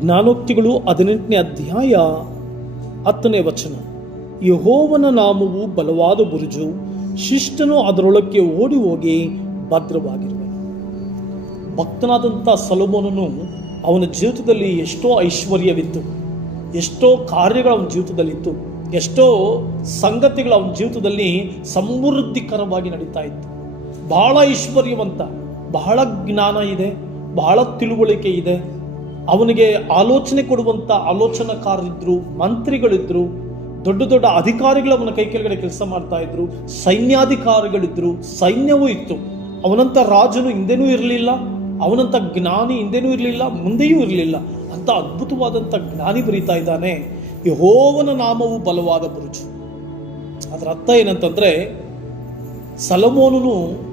ಜ್ಞಾನೋಕ್ತಿಗಳು ಹದಿನೆಂಟನೇ ಅಧ್ಯಾಯ ಹತ್ತನೇ ವಚನ. ಯಹೋವನ ನಾಮವು ಬಲವಾದ ಬುರುಜು, ಶಿಷ್ಟನು ಅದರೊಳಕ್ಕೆ ಓಡಿ ಹೋಗಿ ಭದ್ರವಾಗಿರುವನು. ಭಕ್ತನಾದಂಥ ಸಲೋಮೋನನು ಅವನ ಜೀವಿತದಲ್ಲಿ ಎಷ್ಟೋ ಐಶ್ವರ್ಯವಿತ್ತು, ಎಷ್ಟೋ ಕಾರ್ಯಗಳು ಅವನ ಜೀವಿತದಲ್ಲಿತ್ತು, ಎಷ್ಟೋ ಸಂಗತಿಗಳು ಅವನ ಜೀವಿತದಲ್ಲಿ ಸಮೃದ್ಧಿಕರವಾಗಿ ನಡೀತಾ ಇತ್ತು. ಬಹಳ ಐಶ್ವರ್ಯವಂತ, ಬಹಳ ಜ್ಞಾನ ಇದೆ, ಬಹಳ ತಿಳುವಳಿಕೆ ಇದೆ ಅವನಿಗೆ ಆಲೋಚನೆ ಕೊಡುವಂಥ ಆಲೋಚನಾಕಾರರಿದ್ರು, ಮಂತ್ರಿಗಳಿದ್ರು, ದೊಡ್ಡ ದೊಡ್ಡ ಅಧಿಕಾರಿಗಳು ಅವನ ಕೈ ಕೆಳಗಡೆ ಕೆಲಸ ಮಾಡ್ತಾ ಇದ್ರು, ಸೈನ್ಯಾಧಿಕಾರಿಗಳಿದ್ರು, ಸೈನ್ಯವೂ ಇತ್ತು. ಅವನಂತ ರಾಜನು ಹಿಂದೆನೂ ಇರಲಿಲ್ಲ, ಅವನಂತ ಜ್ಞಾನಿ ಹಿಂದೆನೂ ಇರಲಿಲ್ಲ, ಮುಂದೆಯೂ ಇರಲಿಲ್ಲ. ಅಂತ ಅದ್ಭುತವಾದಂಥ ಜ್ಞಾನಿ ಬರೀತಾ ಇದ್ದಾನೆ. ಯಹೋವನ ನಾಮವು ಬಲವಾದ ಬುರುಜು. ಅದರ ಅರ್ಥ ಏನಂತಂದ್ರೆ, ಸಲಮೋನನು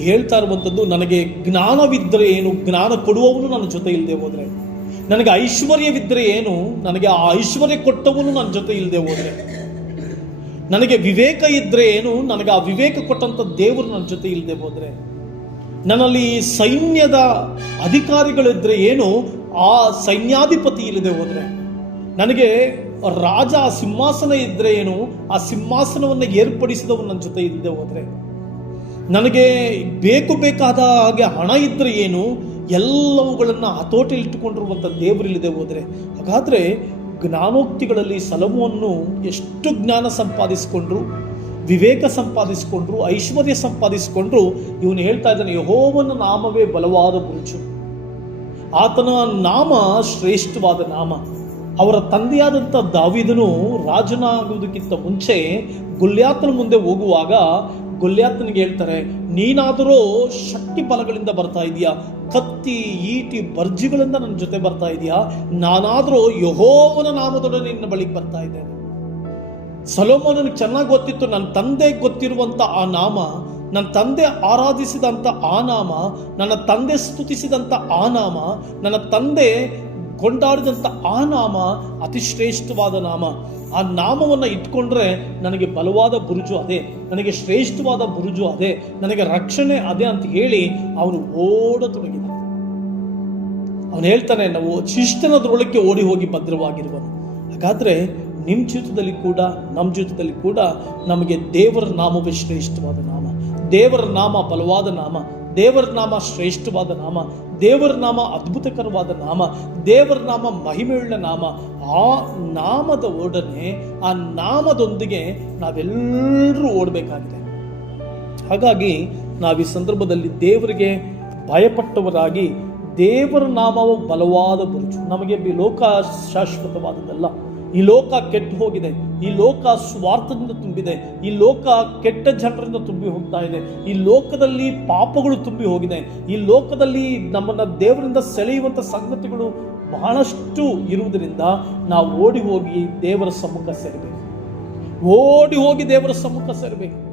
ಹೇಳ್ತಾ ಇರುವಂಥದ್ದು ನನಗೆ ಜ್ಞಾನವಿದ್ದರೆ ಏನು? ಜ್ಞಾನ ಕೊಡುವವನು ನನ್ನ ಜೊತೆ ಇಲ್ಲದೆ ಹೋದ್ರೆ. ನನಗೆ ಐಶ್ವರ್ಯವಿದ್ದರೆ ಏನು? ನನಗೆ ಆ ಐಶ್ವರ್ಯ ಕೊಟ್ಟವನು ನನ್ನ ಜೊತೆ ಇಲ್ಲದೆ ಹೋದರೆ. ನನಗೆ ವಿವೇಕ ಇದ್ದರೆ ಏನು? ನನಗೆ ಆ ವಿವೇಕ ಕೊಟ್ಟಂಥ ದೇವರು ನನ್ನ ಜೊತೆ ಇಲ್ಲದೆ ಹೋದರೆ. ನನ್ನಲ್ಲಿ ಸೈನ್ಯದ ಅಧಿಕಾರಿಗಳಿದ್ರೆ ಏನು? ಆ ಸೈನ್ಯಾಧಿಪತಿ ಇಲ್ಲದೆ ಹೋದರೆ. ನನಗೆ ರಾಜ ಸಿಂಹಾಸನ ಇದ್ರೆ ಏನು? ಆ ಸಿಂಹಾಸನವನ್ನು ಏರ್ಪಡಿಸಿದವನು ನನ್ನ ಜೊತೆ ಇಲ್ಲದೆ ಹೋದರೆ. ನನಗೆ ಬೇಕು ಬೇಕಾದ ಹಾಗೆ ಹಣ ಇದ್ರೆ ಏನು? ಎಲ್ಲವುಗಳನ್ನು ಹತೋಟಿಯಲ್ಲಿಟ್ಟುಕೊಂಡಿರುವಂಥ ದೇವರಿಲ್ಲದೆ ಹೋದರೆ. ಹಾಗಾದರೆ ಜ್ಞಾನೋಕ್ತಿಗಳಲ್ಲಿ ಸಲಮವನ್ನು ಎಷ್ಟು ಜ್ಞಾನ ಸಂಪಾದಿಸಿಕೊಂಡ್ರು, ವಿವೇಕ ಸಂಪಾದಿಸಿಕೊಂಡ್ರು, ಐಶ್ವರ್ಯ ಸಂಪಾದಿಸಿಕೊಂಡ್ರು, ಇವನು ಹೇಳ್ತಾ ಇದ್ದಾನೆ, ಯಹೋವನ ನಾಮವೇ ಬಲವಾದ ಬುರುಜು ಆತನ ನಾಮ ಶ್ರೇಷ್ಠವಾದ ನಾಮ. ಅವರ ತಂದೆಯಾದಂಥ ದಾವಿದನು ರಾಜನಾಗುವುದಕ್ಕಿಂತ ಮುಂಚೆ ಗುಲ್ಯಾತನ ಮುಂದೆ ಹೋಗುವಾಗ ಗುಲ್ಯಾತನಿಗೆ ಹೇಳ್ತಾರೆ, ನೀನಾದರೂ ಶಕ್ತಿ ಬಲಗಳಿಂದ ಬರ್ತಾ ಇದೀಯಾ? ಕತ್ತಿ, ಈಟಿ, ಬರ್ಜಿಗಳಿಂದ ನನ್ನ ಜೊತೆ ಬರ್ತಾ ಇದೀಯಾ? ನಾನಾದರೂ ಯಹೋವನ ನಾಮದೊಡನೆ ನಿನ್ನ ಬಳಿಗೆ ಬರ್ತಾ ಇದ್ದೇನೆ. ಸಲೋಮೋನನಿಗೆ ಚೆನ್ನಾಗಿ ಗೊತ್ತಿತ್ತು, ನನ್ನ ತಂದೆ ಗೊತ್ತಿರುವಂಥ ಆ ನಾಮ, ನನ್ನ ತಂದೆ ಆರಾಧಿಸಿದಂಥ ಆ ನಾಮ, ನನ್ನ ತಂದೆ ಸ್ತುತಿಸಿದಂಥ ಆ ನಾಮ, ನನ್ನ ತಂದೆ ಕೊಂಡಾಡಿದಂಥ ಆ ನಾಮ ಅತಿ ಶ್ರೇಷ್ಠವಾದ ನಾಮ. ಆ ನಾಮವನ್ನು ಇಟ್ಕೊಂಡ್ರೆ ನನಗೆ ಬಲವಾದ ಬುರುಜು ಅದೇ, ನನಗೆ ಶ್ರೇಷ್ಠವಾದ ಬುರುಜು ಅದೇ, ನನಗೆ ರಕ್ಷಣೆ ಅದೇ ಅಂತ ಹೇಳಿ ಅವನು ಓಡತೊಡಗಿದ. ಅವನು ಹೇಳ್ತಾನೆ, ನಾವು ಶಿಷ್ಟನದ್ರೊಳಕ್ಕೆ ಓಡಿ ಹೋಗಿ ಭದ್ರವಾಗಿರುವನು. ಹಾಗಾದ್ರೆ ನಿಮ್ಮ ಜೀವಿತದಲ್ಲಿ ಕೂಡ ನಮ್ಮ ಜೀವಿತದಲ್ಲಿ ಕೂಡ ನಮಗೆ ದೇವರ ನಾಮವೇ ಶ್ರೇಷ್ಠವಾದ ನಾಮ. ದೇವರ ನಾಮ ಬಲವಾದ ನಾಮ, ದೇವರ ನಾಮ ಶ್ರೇಷ್ಠವಾದ ನಾಮ, ದೇವರ ನಾಮ ಅದ್ಭುತಕರವಾದ ನಾಮ, ದೇವರ ನಾಮ ಮಹಿಮೆಯುಳ್ಳ ನಾಮ, ಆ ನಾಮದ ಒಡನೆ, ಆ ನಾಮದೊಂದಿಗೆ ನಾವೆಲ್ಲರೂ ಓಡಬೇಕಾಗಿದೆ. ಹಾಗಾಗಿ ನಾವು ಈ ಸಂದರ್ಭದಲ್ಲಿ ದೇವರಿಗೆ ಭಯಪಟ್ಟವರಾಗಿ ದೇವರ ನಾಮವು ಬಲವಾದ ಬುರುಜು ನಮಗೆ ಲೋಕ ಶಾಶ್ವತವಾದದ್ದಲ್ಲ ಈ ಲೋಕ ಕೆಟ್ಟು ಹೋಗಿದೆ. ಈ ಲೋಕ ಸ್ವಾರ್ಥದಿಂದ ತುಂಬಿದೆ. ಈ ಲೋಕ ಕೆಟ್ಟ ಜನರಿಂದ ತುಂಬಿ ಹೋಗ್ತಾ ಇದೆ. ಈ ಲೋಕದಲ್ಲಿ ಪಾಪಗಳು ತುಂಬಿ ಹೋಗಿದೆ. ಈ ಲೋಕದಲ್ಲಿ ನಮ್ಮನ್ನ ದೇವರಿಂದ ಸೆಳೆಯುವಂತ ಸಂಗತಿಗಳು ಬಹಳಷ್ಟು ಇರುವುದರಿಂದ ನಾವು ಓಡಿ ಹೋಗಿ ದೇವರ ಸಮ್ಮುಖ ಸೇರಬೇಕು. ಓಡಿ ಹೋಗಿ ದೇವರ ಸಮ್ಮುಖ ಸೇರಬೇಕು.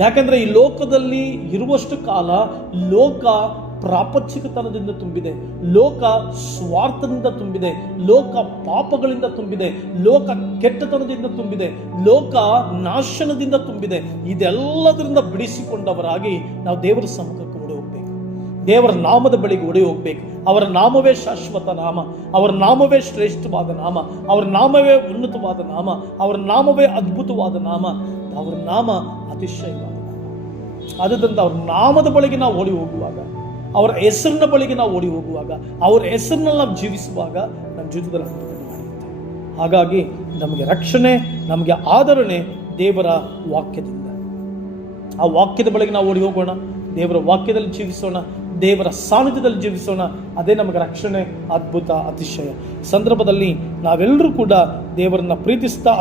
ಯಾಕಂದ್ರೆ ಈ ಲೋಕದಲ್ಲಿ ಇರುವಷ್ಟು ಕಾಲ ಲೋಕ ಪ್ರಾಪಂಚಿಕತನದಿಂದ ತುಂಬಿದೆ, ಲೋಕ ಸ್ವಾರ್ಥದಿಂದ ತುಂಬಿದೆ, ಲೋಕ ಪಾಪಗಳಿಂದ ತುಂಬಿದೆ, ಲೋಕ ಕೆಟ್ಟತನದಿಂದ ತುಂಬಿದೆ, ಲೋಕ ನಾಶನದಿಂದ ತುಂಬಿದೆ. ಇದೆಲ್ಲದರಿಂದ ಬಿಡಿಸಿಕೊಂಡವರಾಗಿ ನಾವು ದೇವರ ಸಮ್ಮುಖಕ್ಕೆ ಓಡಿ ಹೋಗ್ಬೇಕು. ದೇವರ ನಾಮದ ಬಳಿಗೆ ಓಡಿ ಹೋಗ್ಬೇಕು. ಅವರ ನಾಮವೇ ಶಾಶ್ವತ ನಾಮ, ಅವರ ನಾಮವೇ ಶ್ರೇಷ್ಠವಾದ ನಾಮ, ಅವರ ನಾಮವೇ ಉನ್ನತವಾದ ನಾಮ, ಅವರ ನಾಮವೇ ಅದ್ಭುತವಾದ ನಾಮ, ಅವರ ನಾಮ ಅತಿಶಯವಾದ ನಾಮ. ಅವ್ರ ನಾಮದ ಬಳಿಗೆ ನಾವು ಓಡಿ ಹೋಗುವಾಗ ಅವರ ಹೆಸರಿನ ಬಳಿಗೆ ನಾವು ಓಡಿ ಹೋಗುವಾಗ, ಅವರ ಹೆಸರಿನಲ್ಲಿ ನಾವು ಜೀವಿಸುವಾಗ ನಮ್ಮ ಜೀವಿತದಲ್ಲಿ ಮಾಡುತ್ತೆ ಹಾಗಾಗಿ ನಮಗೆ ರಕ್ಷಣೆ, ನಮಗೆ ಆದರಣೆ ದೇವರ ವಾಕ್ಯದಿಂದ. ಆ ವಾಕ್ಯದ ಬಳಿಗೆ ನಾವು ಓಡಿ ಹೋಗೋಣ, ದೇವರ ವಾಕ್ಯದಲ್ಲಿ ಜೀವಿಸೋಣ, ದೇವರ ಸಾನ್ನಿಧ್ಯದಲ್ಲಿ ಜೀವಿಸೋಣ, ಅದೇ ನಮಗೆ ರಕ್ಷಣೆ, ಅದ್ಭುತ, ಅತಿಶಯ. ಸಂದರ್ಭದಲ್ಲಿ ನಾವೆಲ್ಲರೂ ಕೂಡ ದೇವರನ್ನ ಪ್ರೀತಿಸ್ತಾ